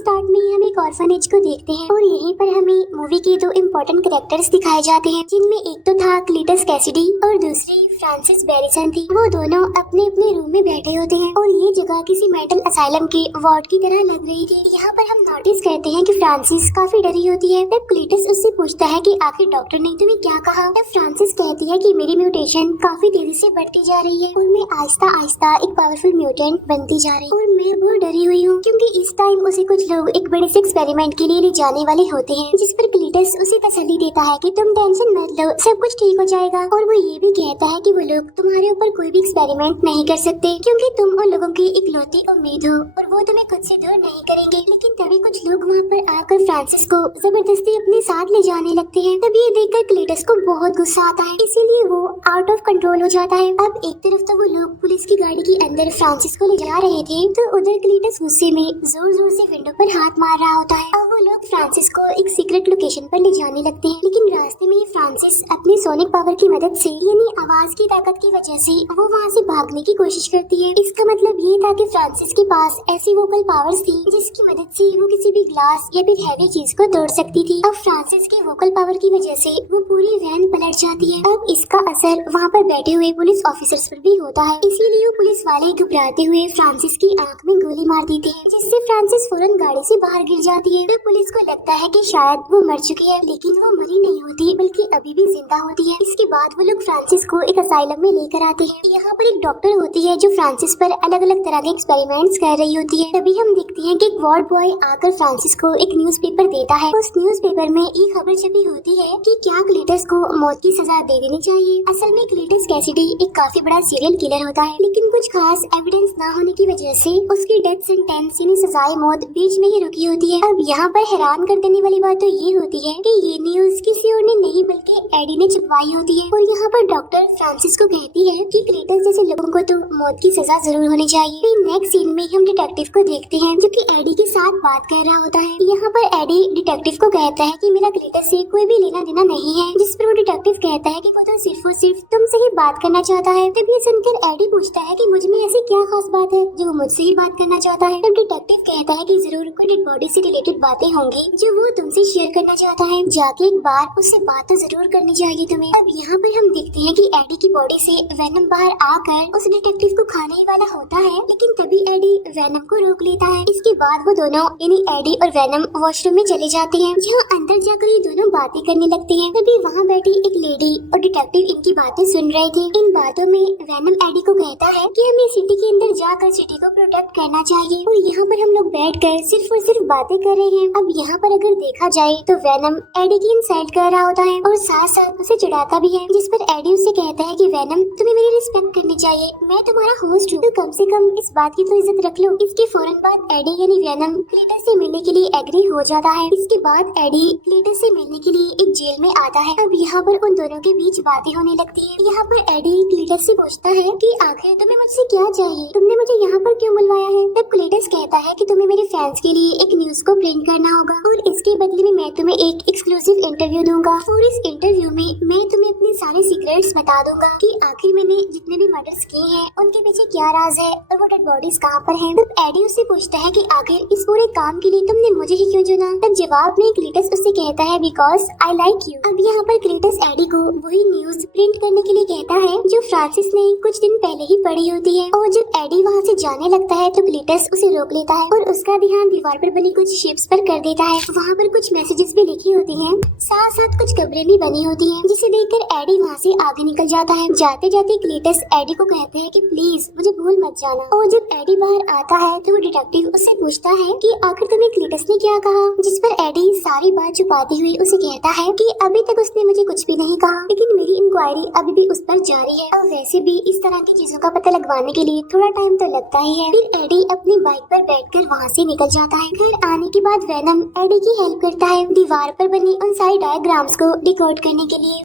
Start में हम एक ऑर्फनेज को देखते हैं और यहीं पर हमें मूवी के दो इम्पोर्टेंट कैरेक्टर्स दिखाए जाते हैं, जिनमें एक तो था क्लीटस कैसिडी और दूसरी फ्रांसिस बैरिसन थी। वो दोनों अपने अपने रूम में बैठे होते हैं और ये जगह किसी मेंटल असाइलम के वार्ड की तरह लग रही थी। यहाँ पर हम नोटिस करते हैं कि फ्रांसिस काफी डरी होती है। तब क्लीटस उससे पूछता है कि आखिर डॉक्टर ने तुम्हें क्या कहा। तब फ्रांसिस कहती है कि मेरी म्यूटेशन काफी तेजी से बढ़ती जा रही है और मैं आहिस्ता आहिस्ता एक पावरफुल म्यूटेंट बनती जा रही हूँ और मैं बहुत डरी हुई हूँ, क्योंकि इस टाइम उसे कुछ लोग एक बड़े से एक्सपेरिमेंट के लिए ले जाने वाले होते हैं, जिस पर क्लीटस उसे तसल्ली देता है कि तुम टेंशन मत लो, सब कुछ ठीक हो जाएगा। और वो ये भी कहता है कि वो लोग तुम्हारे ऊपर कोई भी एक्सपेरिमेंट नहीं कर सकते, क्योंकि तुम उन लोगों की इकलौती उम्मीद हो और वो तुम्हें खुद से दूर नहीं करेंगे। लेकिन तभी कुछ लोग वहाँ पर आकर फ्रांसिस को जबरदस्ती अपने साथ ले जाने लगते हैं। तब ये देखकर क्लीटस को बहुत गुस्सा आता है, इसीलिए वो आउट ऑफ कंट्रोल हो जाता है। अब एक तरफ तो वो लोग पुलिस की गाड़ी के अंदर फ्रांसिस को ले जा रहे थे, तो उधर क्लीटस गुस्से में जोर जोर से विंडो पर हाथ मार रहा होता है। अब वो लोग फ्रांसिस को एक सीक्रेट लोकेशन पर ले जाने लगते हैं, लेकिन रास्ते में फ्रांसिस अपनी सोनिक पावर की मदद से यानी आवाज की ताकत की वजह से वो वहाँ से भागने की कोशिश करती है। इसका मतलब ये था कि फ्रांसिस के पास ऐसी वोकल पावर्स थी जिसकी मदद से वो किसी भी ग्लास या फिर हैवी चीज को तोड़ सकती थी। अब फ्रांसिस के वोकल पावर की वजह से वो पूरी वैन पलट जाती है। अब इसका असर वहाँ पर बैठे हुए पुलिस ऑफिसर्स पर भी होता है, इसीलिए वो पुलिस वाले घबराते हुए फ्रांसिस की आंख में गोली मार देते हैं, जिससे फ्रांसिस फौरन गाड़ी से बाहर गिर जाती है। तो पुलिस को लगता है कि शायद वो मर चुकी है, लेकिन वो मरी नहीं होती बल्कि अभी भी जिंदा होती है। इसके बाद वो लोग फ्रांसिस को एक असाइलम में लेकर आते हैं। यहाँ पर एक डॉक्टर होती है जो फ्रांसिस पर अलग अलग तरह के एक्सपेरिमेंट्स कर रही होती है। तभी हम देखते हैं कि एक वार्ड बॉय आकर फ्रांसिस को एक न्यूज़पेपर देता है। उस न्यूज़पेपर में एक खबर छपी होती है कि क्या क्लीटस को मौत की सजा दे देनी चाहिए। असल में क्लीटस कैसिडी एक काफी बड़ा सीरियल किलर होता है, लेकिन कुछ खास एविडेंस न होने की वजह से उसकी डेथ सेंटेंस यानी सजाए मौत बीच में ही रुकी होती है। अब यहाँ पर हैरान कर देने वाली बात तो ये होती है कि ये न्यूज किसी और ने नहीं बल्कि एडी ने छपवाई होती है। और यहाँ पर डॉक्टर फ्रांसिस को कहती है कि क्लीटस जैसे लोगों को तो मौत की सजा जरूर होनी चाहिए। फिर नेक्स्ट सीन में हम डिटेक्टिव को देखते हैं जो कि एडी के साथ बात कर रहा होता है। यहाँ पर एडी डिटेक्टिव को कहता है कि मेरा क्लीटस से कोई भी लेना देना नहीं है, जिस पर वो डिटेक्टिव कहता है कि वो तो सिर्फ और सिर्फ तुमसे ही बात करना चाहता है। तब ये सुनकर एडी पूछता है कि मुझ में ऐसी क्या खास बात है जो वो मुझसे ही बात करना चाहता है। तब डिटेक्टिव कहता है कि जरूर कोई डेड बॉडी से रिलेटेड बातें होंगी जो वो तुमसे शेयर करना चाहता है, जाके एक बार उससे बात तो जरूर करनी चाहिए तुम्हें। अब यहाँ पर हम देखते हैं कि एडी की बॉडी से वेनम बाहर आकर उस डिटेक्टिव को खाने ही वाला होता है, लेकिन तभी एडी वेनम को रोक लेता है। इसके बाद वो दोनों यानी एडी और वेनम वॉशरूम में चले जाते हैं, जहाँ अंदर जाकर ये दोनों बातें करने लगते हैं। तभी वहाँ बैठी एक लेडी और डिटेक्टिव इनकी बातें सुन रहे थे। इन बातों में वेनम एडी को कहता है कि हमें सिटी के अंदर जाकर सिटी को प्रोटेक्ट करना चाहिए, और यहाँ पर हम लोग बैठकर सिर्फ और सिर्फ बातें कर रहे हैं। अब यहाँ पर अगर देखा जाए तो वेनम एडी की इंसल्ट कर रहा होता है और साथ साथ उसे चिढ़ाता भी है, जिस पर एडी उसे कहता है कि वेनम तुम्हें मेरी रिस्पेक्ट करनी चाहिए, मैं तुम्हारा होस्ट हूँ, तो कम से कम इस बात की तो इज्जत रख लो। इसके फौरन बाद एडी यानी वेनम क्लीटस से मिलने के लिए एग्री हो जाता है। इसके बाद एडी क्लीटस से मिलने के लिए एक जेल में आता है। अब यहाँ पर उन दोनों के बीच बातें होने लगती है। यहाँ पर एडी क्लीटस से पूछता है कि आखिर तुम्हें मुझसे क्या चाहिए, तुमने मुझे यहाँ पर क्यों बुलवाया है। तब क्लीटस कहता है कि तुम्हें मेरे फैंस के लिए एक न्यूज को प्रिंट करना होगा और इसके बदले में मैं तुम्हें एक एक्सक्लूसिव इंटरव्यू दूंगा, और इस इंटरव्यू में मैं तुम्हें अपने सारे सीक्रेट्स बता दूंगा कि आखिर मैंने जितने भी मर्डर्स किए हैं उनके पीछे क्या राज है और वो डेड बॉडीज कहाँ पर हैं। तब एडी उससे पूछता है कि आखिर इस पूरे काम के लिए तुमने मुझे ही क्यों चुना। तब जवाब में क्लीटस उससे कहता है बिकॉज आई लाइक यू। अब यहाँ पर क्लीटस एडी को वही न्यूज प्रिंट करने के लिए कहता है जो फ्रांसिस ने कुछ दिन पहले ही पढ़ी होती है, और जब एडी वहाँ से जाने लगता है तो क्लीटस उसे रोक लेता है और उसका ध्यान दीवार पर बनी कुछ शेप्स पर कर देता है। वहाँ पर कुछ मैसेजेस भी लिखी होती हैं, साथ साथ कुछ कब्रें भी बनी होती हैं, जिसे देखकर एडी वहाँ से आगे निकल जाता है। जाते जाते क्लीटस एडी को कहते हैं कि प्लीज मुझे भूल मत जाना, और जब एडी बाहर आता है तो वो डिटेक्टिव उससे पूछता है कि आखिर तुम्हें क्लीटस ने क्या कहा, जिस पर एडी सारी बात छुपाती हुई उसे कहता है कि अभी तक उसने मुझे कुछ भी नहीं कहा, लेकिन मेरी इंक्वायरी अभी भी उस पर जारी है, और वैसे भी इस तरह की चीजों का पता लगवाने के लिए थोड़ा टाइम तो लगता ही है। फिर एडी अपनी बाइक पर बैठकर वहाँ से निकल जाता है। घर आने के बाद वेनम एडी की हेल्प करता है दीवार पर बनी उन सारी डायग्राम्स को डिकोड करने के लिए।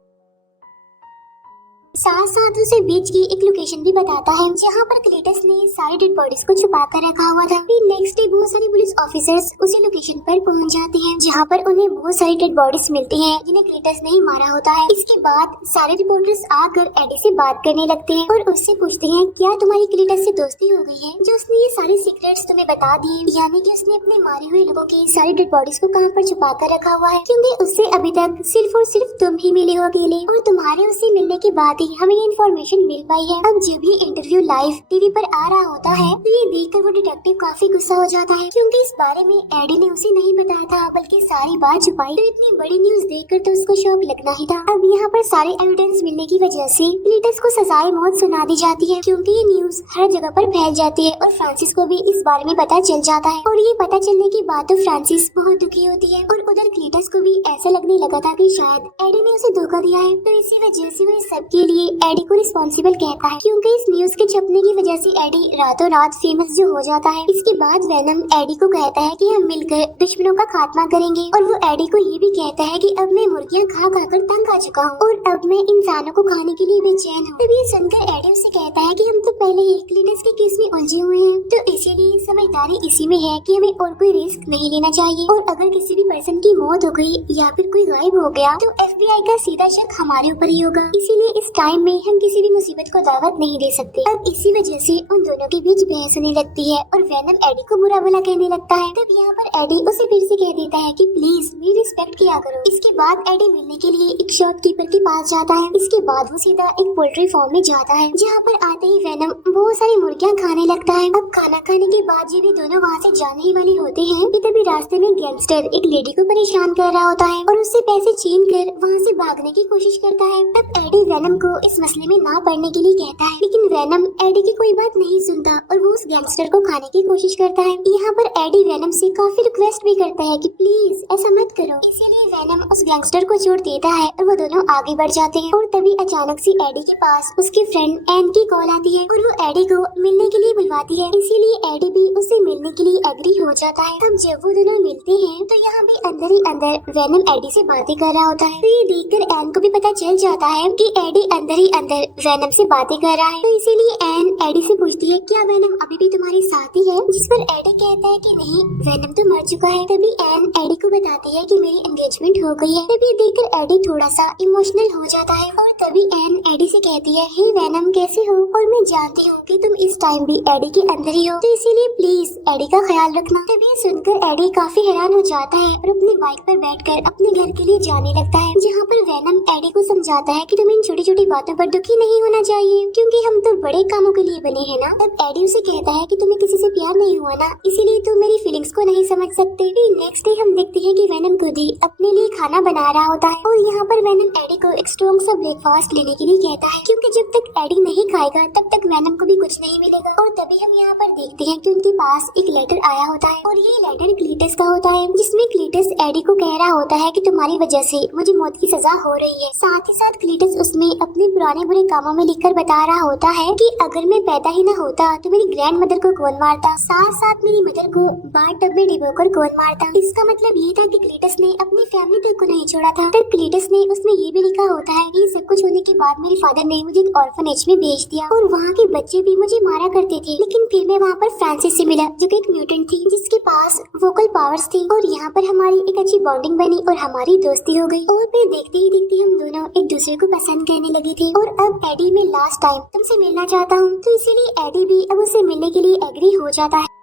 साथ साथ उसे बीच की एक लोकेशन भी बताता है जहाँ पर क्लीटस ने सारी डेड बॉडीज को छुपा कर रखा हुआ था। फिर नेक्स्ट डे बहुत सारे पुलिस ऑफिसर्स उसी लोकेशन पर पहुँच जाते हैं जहाँ पर उन्हें बहुत सारी डेड बॉडीज मिलती हैं जिन्हें क्लीटस ने मारा होता है। इसके बाद सारे रिपोर्टर्स आकर एडी से बात करने लगते हैं और उससे पूछते हैं क्या तुम्हारी क्लीटस से दोस्ती हो गई है जो उसने ये सारे सीक्रेट्स तुम्हें बता दिए, यानी कि उसने अपने मारे हुए लोगों की सारी डेड बॉडीज को कहाँ पर छुपा कर रखा हुआ है, क्योंकि उससे अभी तक सिर्फ और सिर्फ तुम ही मिले हो अकेले और तुम्हारे उससे मिलने के बाद ही हमें ये इन्फॉर्मेशन मिल पाई है। अब जब ये इंटरव्यू लाइव टीवी पर आ रहा होता है तो ये देखकर वो डिटेक्टिव काफी गुस्सा हो जाता है क्योंकि इस बारे में एडी ने उसे नहीं बताया था बल्कि सारी बात छुपाई। तो इतनी बड़ी न्यूज देखकर तो उसको शौक लगना ही था। अब यहाँ पर सारे एविडेंस मिलने की वजह से क्लीटस को सजाए मौत सुना दी जाती है क्योंकि ये न्यूज हर जगह पर फैल जाती है और फ्रांसिस को भी इस बारे में पता चल जाता है। और ये पता चलने के बाद तो फ्रांसिस बहुत दुखी होती है और उधर क्लीटस को भी ऐसा लगने लगा था कि शायद एडी ने उसे धोखा दिया है। तो इसी वजह से वो इस सब के लिए एडी को रिस्पॉन्सिबल कहता है क्योंकि इस न्यूज के छपने की वजह से एडी रातों रात फेमस जो हो जाता है। इसके बाद वेनम एडी को कहता है कि हम मिलकर दुश्मनों का खात्मा करेंगे और वो एडी को ये भी कहता है कि अब मैं मुर्गियाँ खा खाकर तंग आ चुका हूँ और अब मैं इंसानों को खाने के लिए बेचैन हूँ। तब ये सुनकर एडी उसे कहता है कि हम तो पहले ही क्लीटस के केस में उलझे हुए हैं, तो इसीलिए समझदारी इसी में है कि हमें और कोई रिस्क नहीं लेना चाहिए और अगर किसी भी पर्सन की मौत हो गई या फिर कोई गायब हो गया तो FBI का सीधा शक हमारे ऊपर ही होगा, इसीलिए इस टाइम में हम किसी भी मुसीबत को दावत नहीं दे सकते। अब इसी वजह से उन दोनों के बीच बहस होने लगती है और वेनम एडी को बुरा भला कहने लगता है। तब यहाँ पर एडी उसे फिर से कह देता है कि प्लीज मेरी रिस्पेक्ट किया करो। इसके बाद एडी मिलने के लिए एक शॉपकीपर के पास जाता है। इसके बाद वो सीधा एक पोल्ट्री फार्म में जाता है जहाँ पर आते ही वेनम बहुत सारी मुर्गियाँ खाने लगता है। अब खाना खाने के बाद जब ये दोनों वहाँ से जाने ही वाले होते हैं कि तभी रास्ते में गैंगस्टर एक लेडी को परेशान कर रहा होता है और उससे पैसे छीन कर वहाँ से भागने की कोशिश करता है। तब एडी वेनम को इस मसले में ना पड़ने के लिए कहता है, लेकिन वेनम एडी की कोई बात नहीं सुनता और वो उस गैंगस्टर को खाने की कोशिश करता है। यहाँ पर एडी वेनम से काफी रिक्वेस्ट भी करता है कि प्लीज ऐसा मत करो। इसीलिए वेनम उस गैंगस्टर को छोड़ देता है और वो दोनों आगे बढ़ जाते हैं। और तभी अचानक से एडी के पास उसकी फ्रेंड एन की कॉल आती है और वो एडी को मिलने के लिए बुलवाती है। इसीलिए एडी भी उससे मिलने के लिए एग्री हो जाता है। तब जब वो दोनों मिलते हैं तो यहाँ भी अंदर ही अंदर वेनम एडी से बातें कर रहा होता है। तो ये देखकर एन को भी पता चल जाता है कि एडी अंदर ही अंदर वेनम से बातें कर रहा है। तो इसीलिए एन एडी से पूछती है क्या वेनम अभी भी तुम्हारी साथी है, जिस पर एडी कहता है कि नहीं वेनम तो मर चुका है। तभी एन एडी को बताती है कि मेरी एंगेजमेंट हो गई है। तभी देखकर एडी थोड़ा सा इमोशनल हो जाता है और तभी एन एडी से कहती है हे वेनम कैसे हो, और मैं जानती हूँ कि तुम इस टाइम भी एडी के अंदर ही हो, तो इसीलिए प्लीज एडी का ख्याल रखना। तभी सुनकर एडी काफी हैरान हो जाता है और अपनी बाइक पर बैठकर अपने घर के लिए जाने लगता है जहाँ पर वेनम एडी को समझाता है कि तुम्हें इन छोटी छोटी बातों पर दुखी नहीं होना चाहिए क्योंकि हम तो बड़े कामों के लिए बने हैं ना। तब एडी उसे कहता है कि तुम्हें किसी से प्यार नहीं हुआ ना, इसीलिए तुम मेरी फीलिंग्स को नहीं समझ सकते। फिर नेक्स्ट डे हम देखते हैं कि वेनम खुद ही अपने लिए खाना बना रहा होता है और यहाँ पर वेनम एडी को एक स्ट्रॉन्ग सा ब्रेकफास्ट लेने के लिए कहता है क्योंकि जब तक एडी नहीं खाएगा तब तक वेनम को भी कुछ नहीं मिलेगा। और तभी हम यहाँ पर देखते हैं कि उनके पास एक लेटर आया होता है और ये लेटर क्लीटस का होता है जिसमें क्लीटस एडी को कह रहा होता है कि तुम्हारी वजह से मुझे मौत की सजा हो रही है। साथ ही साथ क्लीटस उसमें अपने पुराने बुरे कामों में लिखकर बता रहा होता है कि अगर मैं पैदा ही न होता तो मेरी ग्रैंड मदर को कौन मारता, साथ साथ मेरी मदर को बाथ टब में डिबोकर कौन मारता। इसका मतलब ये था कि क्लीटस ने अपनी फैमिली तक को नहीं छोड़ा था। तब क्लीटस ने उसमें ये भी लिखा होता है कि सब कुछ होने के बाद मेरे फादर ने मुझे एक ऑर्फनेज में भेज दिया और वहाँ के बच्चे भी मुझे मारा करते थे, लेकिन फिर मैं वहाँ पर फ्रांसिस से मिला जो कि एक म्यूटेंट थी जिसके पास वोकल पावर्स थी और यहाँ पर हमारी एक अच्छी बॉन्डिंग बनी और हमारी दोस्ती हो गई और फिर देखते ही देखते हम दोनों एक दूसरे को पसंद करने लगे थे। और अब एडी मैं लास्ट टाइम तुमसे मिलना चाहता हूँ, तो इसीलिए एडी भी अब उससे मिलने के लिए एग्री हो जाता है।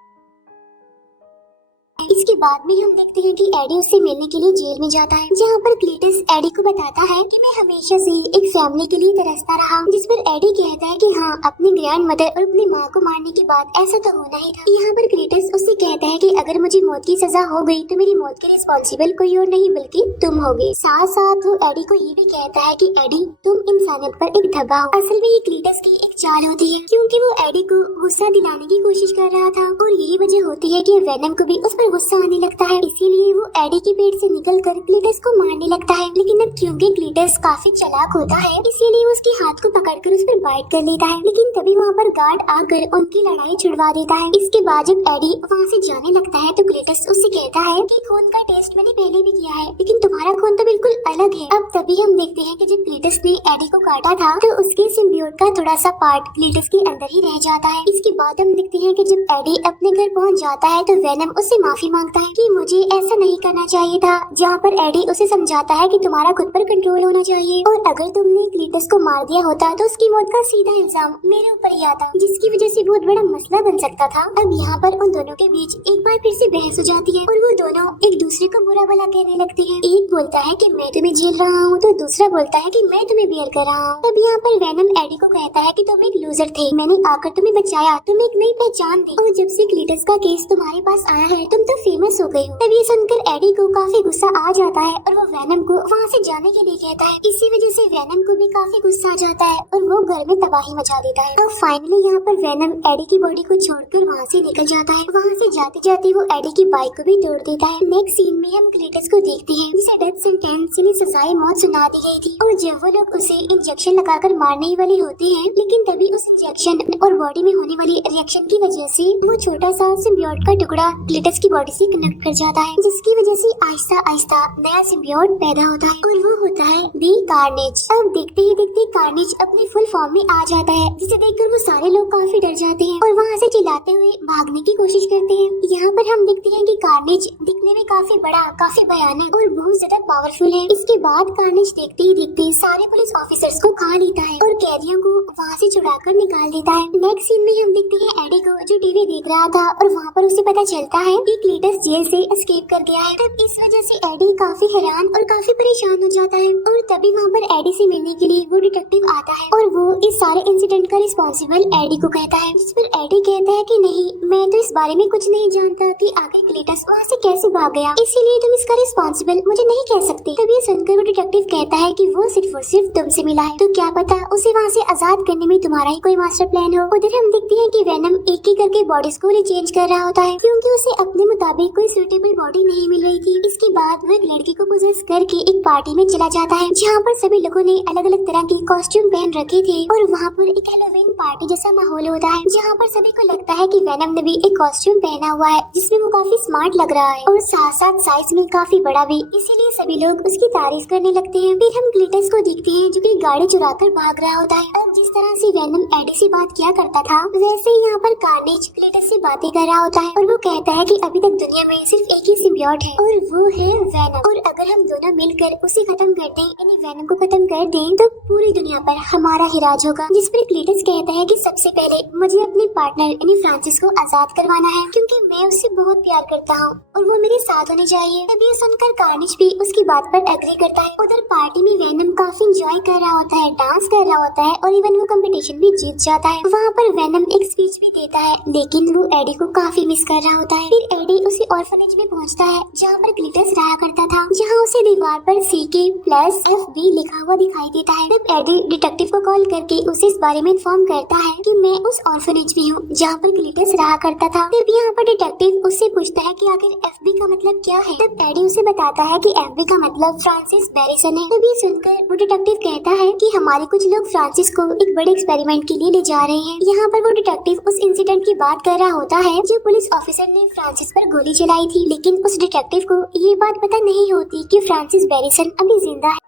इसके बाद भी हम देखते हैं कि एडी उससे मिलने के लिए जेल में जाता है जहाँ पर क्लीटस एडी को बताता है कि मैं हमेशा से एक फैमिली के लिए तरसता रहा, जिस पर एडी कहता है कि हाँ अपनी ग्रैंड मदर और अपनी माँ को मारने के बाद ऐसा तो होना ही था। यहाँ पर क्लीटस उससे कहता है कि अगर मुझे मौत की सजा हो गई तो मेरी मौत के रिस्पॉन्सिबल कोई और नहीं बल्कि तुम होगे। साथ साथ वो एडी को ये भी कहता है कि एडी तुम इंसानियत पर एक धब्बा हो। असल में ये क्लीटस की एक चाल होती है क्योंकि वो एडी को गुस्सा दिलाने की कोशिश कर रहा था और यही वजह होती है कि वेनम को भी उस पर गुस्सा आने लगता है, इसीलिए वो एडी के पेट से निकलकर क्लीटस को मारने लगता है। लेकिन अब क्योंकि क्लीटस काफी चालाक होता है, इसलिए वो उसके हाथ को पकड़कर उस पर बाइट कर लेता है। लेकिन तभी वहाँ पर गार्ड आकर उनकी लड़ाई छुड़वा देता है। इसके बाद जब एडी वहाँ से जाने लगता है तो क्लीटस उससे कहता है कि खून का टेस्ट मैंने पहले भी किया है, लेकिन तुम्हारा खून तो बिल्कुल अलग है। अब तभी हम देखते हैं कि जब क्लीटस ने एडी को काटा था तो उसके सिम्बियोट का थोड़ा सा पार्ट क्लीटस के अंदर ही रह जाता है। इसके बाद हम देखते हैं कि जब एडी अपने घर पहुंच जाता है तो वेनम उससे माफी मांगता है कि मुझे ऐसा नहीं करना चाहिए था, जहाँ पर एडी उसे समझाता है कि तुम्हारा खुद पर कंट्रोल होना चाहिए और अगर तुमने क्लीटस को मार दिया होता तो उसकी मौत का सीधा इल्जाम मेरे ऊपर ही आता, जिसकी वजह से बहुत बड़ा मसला बन सकता था। अब यहाँ पर उन दोनों के बीच एक बार फिर से बहस हो जाती है और वो दोनों एक दूसरे को बुरा भला कहने लगते हैं। एक बोलता है कि मैं तुम्हें झेल रहा हूँ तो दूसरा बोलता है कि मैं तुम्हें बियर कर रहा हूँ। अब यहाँ पर वेनम एडी को कहता है कि तुम एक लूजर थे, मैंने आकर तुम्हें बचाया, तुम्हें एक नई पहचान दी और जब से क्लीटस का केस तुम्हारे पास आया है तुम तो फेमस हो गई हो। तब ये सुनकर एडी को काफी गुस्सा आ जाता है और वो वेनम को वहाँ से जाने के लिए कहता है। इसी वजह से वेनम को भी काफी गुस्सा आ जाता है और वो घर में तबाही मचा देता है। तो फाइनली यहाँ पर वेनम एडी की बॉडी को छोड़कर वहाँ से निकल जाता है। वहाँ से जाते जाते वो एडी की बाइक को भी तोड़ देता है। नेक्स्ट सीन में हम क्लीटस को देखते हैं जिसे डेथ सेंटेंस यानी सजाए मौत सुना दी गई थी और जब वो लोग उसे इंजेक्शन लगाकर मारने ही वाले होते हैं, लेकिन तभी उस इंजेक्शन और बॉडी में होने वाली रिएक्शन की वजह से वो छोटा सा सिम्बियोट का टुकड़ा क्लीटस की बॉडी से कनेक्ट कर जाता है, जिसकी वजह से आहिस्ता आहिस्ता नया सिम्बियोट पैदा होता है और वो होता है दी कार्नेज। अब देखते ही देखते कार्नेज अपने फुल फॉर्म में आ जाता है, जिसे देखकर वो सारे लोग काफी डर जाते हैं और वहाँ से चिल्लाते हुए भागने की कोशिश करते हैं। यहाँ पर हम देखते हैं कि कार्नेज दिखने में काफी बड़ा, काफी भयानक और बहुत ज्यादा पावरफुल है। इसके बाद कार्नेज देखते ही देखते सारे पुलिस ऑफिसर्स को खा लेता है और कैदियों को वहाँ से छुड़ाकर निकाल देता है। नेक्स्ट सीन में हम देखते हैं एडी को जो टीवी देख रहा था और वहाँ पर उसे पता चलता है कि क्लीटस जेल से एस्केप कर गया है। तब इस वजह से एडी काफी हैरान और काफी परेशान हो जाता है और तभी वहाँ पर एडी से मिलने के लिए वो डिटेक्टिव आता है और वो इस सारे इंसिडेंट का रिस्पॉन्सिबल एडी को कहता है, जिस पर एडी कहता है कि नहीं, मैं तो इस बारे में कुछ नहीं जानता कि आखिर क्लीटस वहाँ से कैसे भाग गया, इसीलिए तुम इसका रिस्पॉन्सिबल मुझे नहीं कह सकते। तभी सुनकर वो डिटेक्टिव कहता है कि वो सिर्फ और सिर्फ तुमसे मिला है, तो क्या पता उसे वहाँ से आजाद करने में तुम्हारा ही कोई मास्टर प्लान हो। उधर हम देखते हैं कि वेनम एक एक करके बॉडीज को चेंज कर रहा होता है क्योंकि उसे अपने मुताबिक कोई सूटेबल बॉडी नहीं मिल रही थी। इसके बाद वो एक लड़की को पोजेस करके एक पार्टी में चला जाता है जहाँ पर सभी लोगों ने अलग अलग तरह के कॉस्ट्यूम पहन रखे थे और वहाँ पर एक हैलोवीन पार्टी जैसा माहौल होता है जहाँ पर सभी को लगता है कि वेनम ने भी एक कॉस्ट्यूम पहना हुआ है जिसमें वो काफी स्मार्ट लग रहा है और साथ साथ साइज में काफी बड़ा भी, इसीलिए सभी लोग उसकी तारीफ करने लगते हैं। फिर हम क्लीटस को देखते हैं जो कि गाड़ी चुराकर भाग रहा होता है। अब जिस तरह से वेनम एडी से बात किया करता था वैसे ही यहाँ पर कार्नेज क्लीटस से बातें कर रहा होता है और वो कहता है कि अभी तक दुनिया में सिर्फ एक ही सिम्बियोट है और वो है वेनम, और अगर हम दोनों मिलकर उसे खत्म कर दें यानी वेनम को खत्म कर दें तो पूरी दुनिया पर हमारा ही राज होगा। जिस पर क्लीटस कहता है कि सबसे पहले मुझे अपने पार्टनर यानी फ्रांसिस को आजाद करवाना है क्योंकि मैं उससे बहुत प्यार करता हूँ और वो मेरे साथ होने चाहिए। तभी ये सुनकर कार्नेज भी उसकी बात पर एग्री करता है। उधर पार्टी में वेनम काफी एंजॉय कर रहा होता है, डांस कर रहा होता है और इवन वो कंपटीशन भी जीत जाता है। वहाँ पर वेनम एक स्पीच भी देता है लेकिन वो एडी को काफी मिस कर रहा होता है। फिर एडी उसी ऑर्फनेज में पहुँचता है जहाँ पर क्लीटस रहा करता था, जहाँ उसे दीवार पर CK+FB लिखा हुआ दिखाई देता है। तब एडी डिटेक्टिव को कॉल करके उसे इस बारे में इन्फॉर्म करता है कि मैं उस ऑर्फनेज में हूँ जहाँ पर क्लीटस रहा करता था। तब यहाँ पर डिटेक्टिव उससे पूछता है कि आखिर FB का मतलब क्या है। तब एडी उसे बताता है कि FB का मतलब फ्रांसिस बैरिसन है। तब ये सुनकर वो डिटेक्टिव कहता है कि हमारे कुछ लोग फ्रांसिस को एक बड़े एक्सपेरिमेंट के लिए ले जा रहे हैं। यहाँ पर वो डिटेक्टिव उस इंसिडेंट की बात कर रहा होता है जो पुलिस ऑफिसर ने फ्रांसिस पर गोली चलाई थी, लेकिन उस डिटेक्टिव को ये बात पता नहीं होती कि फ्रांसिस बैरिसन अभी जिंदा है।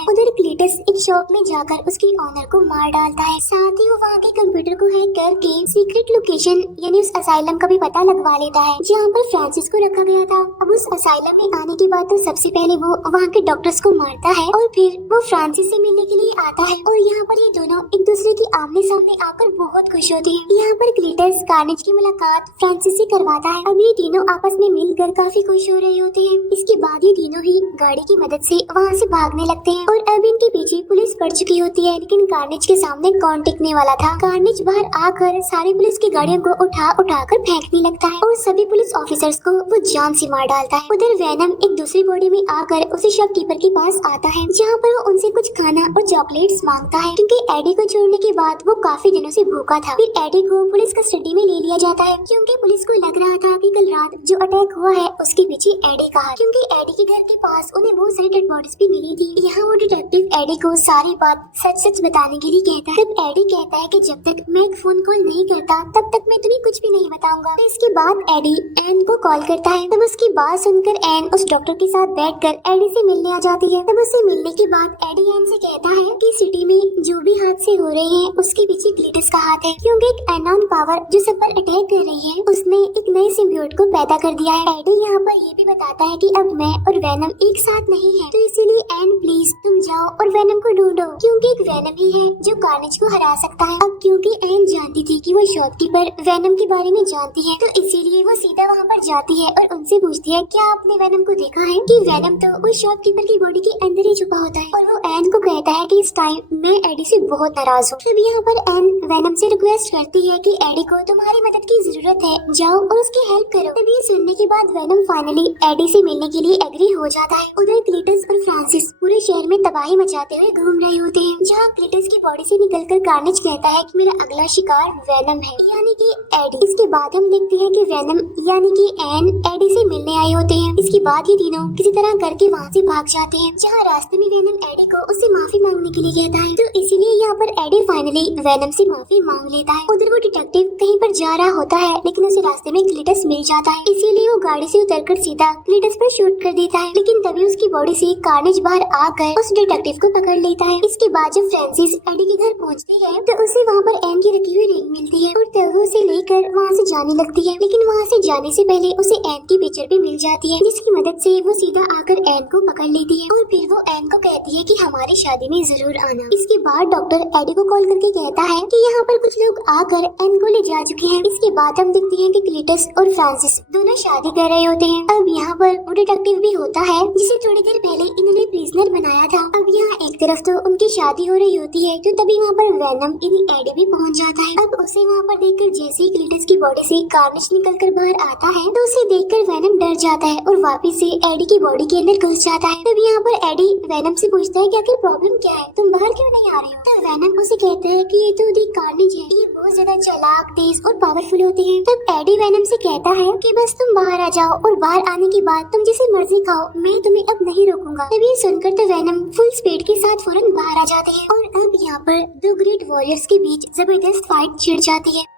उधर क्लीटस एक शॉप में जाकर उसकी ऑनर को मार डालता है, साथ ही वो वहाँ के कंप्यूटर को हैक करके सीक्रेट लोकेशन यानी उस असाइलम का भी पता लगवा लेता है जहाँ पर फ्रांसिस को रखा गया था। अब उस असाइलम में आने के बाद तो सबसे पहले वो वहाँ के डॉक्टर्स को मारता है और फिर वो फ्रांसिस से मिलने के लिए आता है और यहाँ पर ये दोनों एक दूसरे की आमने सामने आकर बहुत खुश होते हैं। यहाँ पर क्लीटस कार्नेज की मुलाकात फ्रांसिस से करवाता है। अब ये तीनों आपस में मिलकर काफी खुश हो रहे होते हैं। इसके बाद ये तीनों ही गाड़ी की मदद से वहाँ से भागने लगते हैं और अब इनके पीछे पुलिस पड़ चुकी होती है, लेकिन कार्नेज के सामने कौन टिकने वाला था। कार्नेज बाहर आकर सारी पुलिस की गाड़ियों को उठा कर फेंकने लगता है और सभी पुलिस ऑफिसर्स को वो जान से मार डालता है। उधर वेनम एक दूसरी बॉडी में आकर उसी शॉपकीपर के पास आता है, जहाँ पर वो उनसे कुछ खाना और चॉकलेट्स मांगता है, क्योंकि एडी को छोड़ने के बाद वो काफी दिनों से भूखा था। फिर एडी को पुलिस कस्टडी में ले लिया जाता है, क्योंकि पुलिस को लग रहा था कि कल रात जो अटैक हुआ है उसके पीछे एडी का है, क्योंकि एडी के घर के पास उन्हें बहुत सारी डेड बॉडीज भी मिली थी। यहाँ वो डिटेक्टिव एडी को सारी बात सच बताने के लिए कहता है। तब एडी कहता है कि जब तक मैं एक फोन कॉल नहीं करता तब तक मैं तुम्हें कुछ भी नहीं बताऊंगा। तो इसके बाद एडी एन को कॉल करता है। तब उसकी बात सुनकर एन उस डॉक्टर के साथ बैठकर एडी से मिलने आ जाती है। तब उससे मिलने के बाद एडी एन से कहता है कि सिटी में जो भी हादसे हो रहे हैं उसके पीछे ग्लिटस का हाथ है, क्योंकि एक अननोन पावर जो सब पर अटैक कर रही है उसने एक नए सिम्बियोट को पैदा कर दिया है। एडी यहाँ पर ये भी बताता है कि अब मैं और वेनम एक साथ नहीं है, तो इसीलिए एन प्लीज तुम जाओ और वेनम को ढूंढो, क्योंकि एक वेनम ही है जो कार्नेज को हरा सकता है। अब क्योंकि एन जानती थी कि वो शॉपकीपर वेनम के बारे में जानती है, तो इसीलिए वो सीधा वहाँ पर जाती है और उनसे पूछती है क्या आपने वेनम को देखा है, कि वेनम तो उस शॉपकीपर की बॉडी के अंदर ही छुपा होता है। और वो एन को कहता है कि इस टाइम मैं एडी से बहुत नाराज हूँ। तब यहाँ पर एन वेनम से रिक्वेस्ट करती है कि एडी को तुम्हारी मदद की जरूरत है, जाओ और उसकी हेल्प करो। तब ये सुनने के बाद वेनम फाइनली एडी से मिलने के लिए एग्री हो जाता है। उधर क्लीटस और फ्रांसिस पूरे शहर में तबाही मचाते हुए घूम रहे होते हैं, जहाँ क्लीटस की बॉडी से निकलकर कार्नेज कहता है कि मेरा अगला शिकार वेनम है, यानी कि एडी। इसके बाद हम देखते हैं कि वेनम यानी कि एन एडी से मिलने आए होते हैं। इसके बाद ये तीनों किसी तरह करके वहाँ से भाग जाते हैं, जहाँ रास्ते में वेनम एडी को उससे माफी मांगने के लिए कहता है। तो इसीलिए यहाँ पर एडी फाइनली वेनम से माफी मांग लेता है। उधर वो डिटेक्टिव कहीं पर जा रहा होता है, लेकिन उसे रास्ते में क्लीटस मिल जाता है, इसीलिए वो गाड़ी से उतरकर सीधा क्लीटस पर शूट कर देता है। लेकिन तभी उसकी बॉडी से कार्नेज बाहर आकर उस डिटेक्टिव को पकड़ लेता है। इसके बाद जब फ्रांसिस एडी के घर पहुँचती है तो उसे वहाँ पर एन की रखी हुई रिंग मिलती है और तब वो उसे लेकर वहाँ से जाने लगती है। लेकिन वहाँ से जाने से पहले उसे एन की पिक्चर भी मिल जाती है, जिसकी मदद से वो सीधा आकर एन को पकड़ लेती है और फिर वो एन को कहती है कि हमारी शादी में जरूर आना। इसके बाद डॉक्टर एडी को कॉल करके कहता है कि यहाँ पर कुछ लोग आकर एन को ले जा चुके हैं। इसके बाद हम देखते हैं कि क्लीटस और फ्रांसिस दोनों शादी कर रहे होते हैं। अब यहाँ पर वो डिटेक्टिव भी होता है जिसे थोड़ी देर पहले इन्होंने प्रिजनर बनाया था। अब यहाँ एक तरफ तो उनकी शादी हो रही होती है, तो तभी वहाँ पर वेनम यानी एडी भी पहुँच जाता है। अब उसे वहाँ पर देखकर जैसे ही क्लीटस की बॉडी से कार्नेज निकलकर बाहर आता है तो उसे देखकर वेनम डर जाता है और वापिस से एडी की बॉडी के अंदर घुस जाता है। तब यहाँ पर एडी वेनम से पूछता है कि आखिर प्रॉब्लम क्या है, तुम बाहर क्यों नहीं आ रहे हो। तो वेनम उसे कहता है कि ये तो दी कार्नेज है, ये बहुत ज्यादा चालाक, तेज और पावरफुल होती है। तब एडी वेनम से कहता है कि बस तुम बाहर आ जाओ और बाहर आने के बाद तुम जिसे मर्जी खाओ, मैं तुम्हें अब नहीं रोकूंगा। तब ये सुनकर तो वेनम फुल स्पीड के साथ फौरन बाहर आ जाते हैं और अब यहाँ पर दो ग्रेट वॉरियर्स के बीच जबरदस्त फाइट छिड़ जाती है।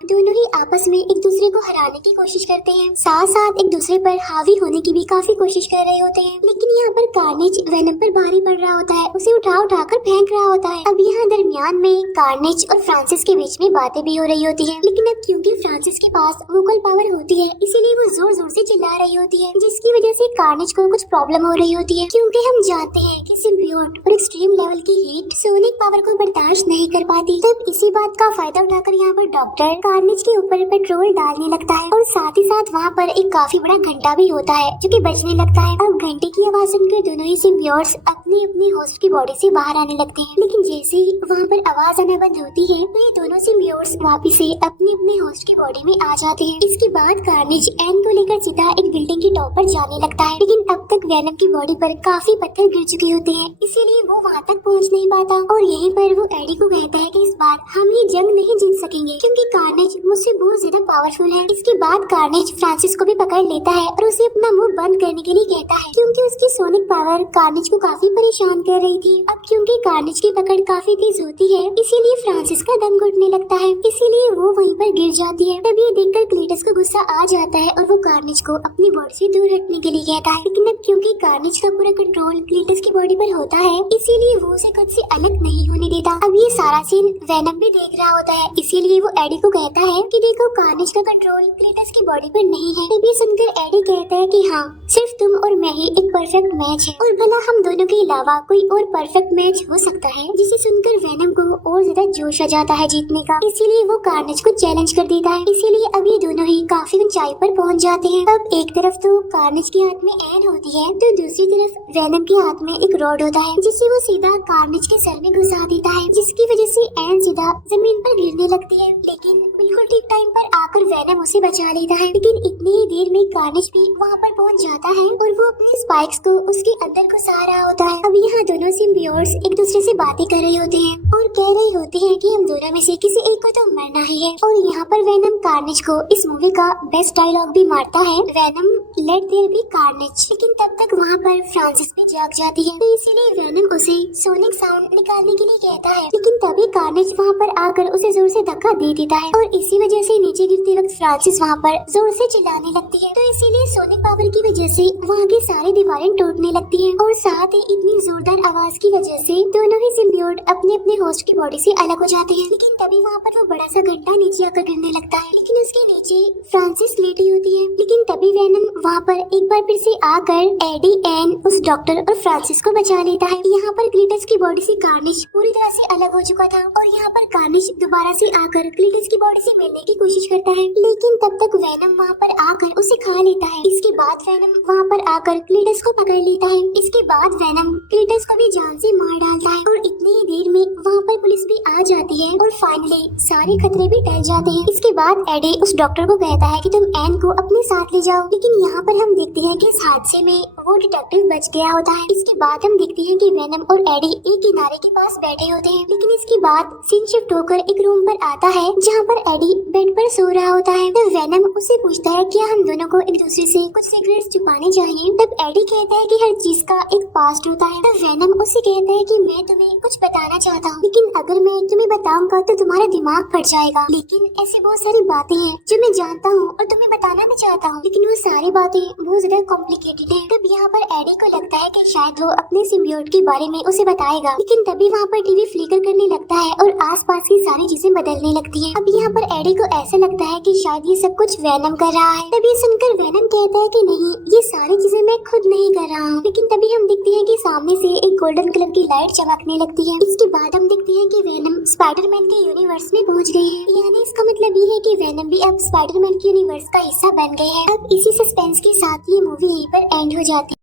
दोनों ही आपस में एक दूसरे को हराने की कोशिश करते हैं, साथ साथ एक दूसरे पर हावी होने की भी काफी कोशिश कर रहे होते हैं। लेकिन यहाँ पर कार्नेज वेनम पर भारी पड़ रहा होता है, उसे उठा कर फेंक रहा होता है। अब यहाँ दरमियान में कार्नेज और फ्रांसिस के बीच में बातें भी हो रही होती है। लेकिन अब क्योंकि फ्रांसिस के पास वोकल पावर होती है, इसीलिए वो जोर जोर से चिल्ला रही होती है, जिसकी वजह से कार्नेज को कुछ प्रॉब्लम हो रही होती है, क्योंकि हम जानते हैं कि सिम्बियोट और एक्सट्रीम लेवल की हीट सोनिक पावर को बर्दाश्त नहीं कर पाती। तब इसी बात का फायदा उठाकर यहाँ पर डॉक्टर कार्नेज के ऊपर पेट्रोल डालने लगता है और साथ ही साथ वहाँ पर एक काफी बड़ा घंटा भी होता है जो कि बजने लगता है। अब घंटे की आवाज सुनकर दोनों ही सिम्बियोट्स अपने अपने होस्ट की बॉडी से बाहर आने लगते हैं। लेकिन जैसे ही वहाँ पर आवाज आना बंद होती है तो ये दोनों सिम्बियोट्स वापिस से अपने अपने होस्ट की बॉडी में आ जाते हैं। इसके बाद कार्नेज एन को लेकर सीधा एक बिल्डिंग के टॉप पर जाने लगता है, लेकिन अब तक वेनम की बॉडी पर काफी पत्थर गिर चुके होते हैं, इसीलिए वो वहाँ तक पहुँच नहीं पाता। और यहीं पर वो एडी को कहता है कि इस बार हम ये जंग नहीं जीत सकेंगे, क्योंकि कार्नेज मुझसे बहुत ज्यादा पावरफुल है। इसके बाद कार्नेज फ्रांसिस को भी पकड़ लेता है और उसे अपना मुंह बंद करने के लिए कहता है, क्योंकि उसकी सोनिक पावर कार्नेज को काफी परेशान कर रही थी। अब क्योंकि कार्नेज की पकड़ काफी तेज होती है, इसीलिए फ्रांसिस का दम घुटने लगता है, इसीलिए वो वहीं पर गिर जाती है। तब ये देखकर क्लीटस को गुस्सा आ जाता है और वो कार्नेज को अपनी बॉडी से दूर हटने के लिए कहता है। लेकिन अब क्योंकि कार्नेज का पूरा कंट्रोल क्लीटस की बॉडी पर होता है, इसीलिए वो उसे खुद से अलग नहीं होने देता। अब ये सारा सीन वेनम भी देख रहा होता है, इसीलिए वो एडी को कहता है कि देखो कार्नेज का कंट्रोल क्लीटस की बॉडी पर नहीं है। तभी सुनकर एडी कहता है कि हाँ, सिर्फ तुम और मैं ही एक परफेक्ट मैच है, और भला हम दोनों के अलावा कोई और परफेक्ट मैच हो सकता है। जिसे सुनकर वेनम को और ज्यादा जोश आ जाता है जीतने का, इसीलिए वो कार्नेज को चैलेंज कर देता है। इसीलिए अब ये दोनों ही काफी ऊंचाई पर पहुंच जाते हैं। अब एक तरफ तो कार्नेज के हाथ में एन होती है तो दूसरी तरफ वेनम के हाथ में एक रॉड होता है जिसे वो सीधा कार्नेज के सर में घुसा देता है, जिसकी वजह से एन सीधा जमीन पर गिरने लगती है। लेकिन बिल्कुल ठीक टाइम पर आकर वेनम उसे बचा लेता है। लेकिन इतनी ही देर में कार्नेज भी वहाँ पर पहुँच जाता है और वो अपने स्पाइक्स को उसके अंदर घुसा रहा होता है। अब यहाँ दोनों सिम्बियोट्स एक दूसरे से बातें कर रहे होते हैं और कह रही होती है कि हम दोनों में से किसी एक को तो मरना ही है। और यहाँ पर वेनम कार्नेज को इस मूवी का बेस्ट डायलॉग भी मारता है, Venom let there be Carnage. लेकिन तब तक वहाँ पर फ्रांसिस भी जाग जाती है, तो इसीलिए वेनम उसे सोनिक साउंड निकालने के लिए कहता है। लेकिन तभी कार्नेज वहाँ पर आकर उसे जोर से धक्का दे देता है और इसी वजह से नीचे गिरते वक्त फ्रांसिस वहाँ पर जोर से चिल्लाने लगती है। तो इसीलिए सोनिक पावर की वजह से वहाँ की सारी दीवारें टूटने लगती है और साथ ही इतनी जोरदार आवाज की वजह से दोनों ही सिम्बियोट अपने अपने होस्ट की बॉडी से अलग हो जाते हैं। लेकिन तभी वहाँ पर वो बड़ा सा घंटा नीचे आकर गिरने लगता है, लेकिन उसके नीचे फ्रांसिस लेटी होती है। लेकिन तभी वेनम वहाँ पर एक बार फिर से आकर एडी, एन, उस डॉक्टर और फ्रांसिस को बचा लेता है। यहाँ पर क्लीटस की बॉडी से कार्नेज पूरी तरह से अलग हो चुका था और यहाँ पर कार्नेज दोबारा से आकर क्लीटस की बॉडी से मिलने की कोशिश करता है, लेकिन तब तक वेनम वहाँ पर आकर उसे खा लेता है। इसके बाद वेनम वहाँ पर आकर क्लीटस को पकड़ लेता है। इसके बाद वेनम क्लीटस को भी जान से मार डालता है और इतनी ही देर में वहाँ पर पुलिस भी आ जाती है और फाइनली सारे खतरे भी टल जाते हैं। इसके बाद एडी उस डॉक्टर को कहता है कि तुम एन को अपने साथ ले जाओ, लेकिन यहाँ पर हम देखते हैं कि इस हादसे में वो डिटेक्टिव बच गया होता है। इसके बाद हम देखते हैं कि वेनम और एडी एक किनारे के पास बैठे होते हैं, लेकिन इसके बाद सीन शिफ्ट होकर एक रूम पर आता है जहाँ पर एडी बेड पर सो रहा होता है। तो वेनम उससे पूछता है क्या हम दोनों को एक दूसरे से कुछ सीक्रेट्स छुपाने चाहिए। तब एडी कहता है कि हर चीज का एक पास्ट होता है। तो वेनम उससे कहता है कि मैं तुम्हें कुछ बताना चाहता हूँ, लेकिन अगर मैं तुम्हें बताऊंगा तो तुम्हारा दिमाग फट जाएगा। लेकिन ऐसी बहुत सारी बातें हैं जो मैं जानता हूँ और तुम्हें बताना भी चाहता हूँ, लेकिन वो सारी बातें बहुत ज्यादा कॉम्प्लिकेटेड है। तब यहाँ पर एडी को लगता है कि शायद वो अपने सिम्बियोट के बारे में उसे बताएगा, लेकिन तभी वहाँ पर टीवी फ्लिकर करने लगता है और आसपास की सारी चीजें बदलने लगती हैं। अब यहाँ पर एडी को ऐसा लगता है कि शायद ये सब कुछ वेनम कर रहा है। तभी सुनकर वेनम कहता है कि नहीं, ये सारी चीजें मैं खुद नहीं कर रहा हूँ। लेकिन तभी हम देखते हैं कि सामने से एक गोल्डन कलर की लाइट चमकने लगती है। इसके बाद हम देखते हैं कि वेनम स्पाइडरमैन के यूनिवर्स में पहुँच गए हैं, यानी इसका मतलब ये है कि वेनम भी अब स्पाइडरमैन के यूनिवर्स का हिस्सा बन गए हैं। अब इसी सस्पेंस के साथ ये मूवी यहीं पर एंड हो जाती है।